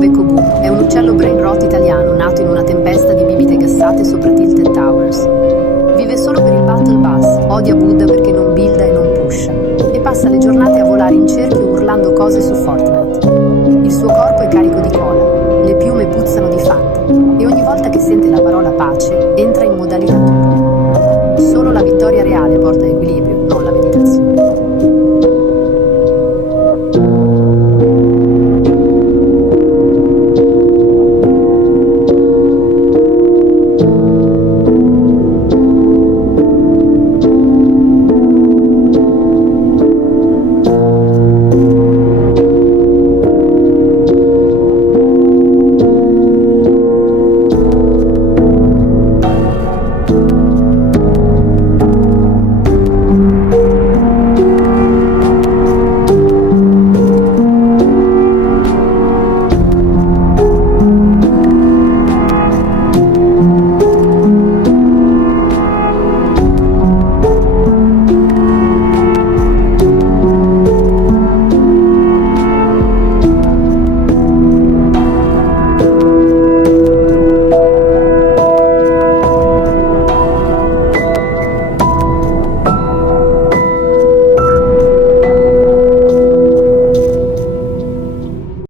becco boom è un uccello brain rot italiano nato in una tempesta di bibite gassate sopra Tilted Towers. Vive solo per il battle bus, odia Buddha perché non builda e non pusha, e passa le giornate a volare in cerchio urlando cose su Fortnite. Il suo corpo è carico di cola, le piume puzzano di Fanta, e ogni volta che sente la parola pace entra in modalità turbo. Solo la vittoria reale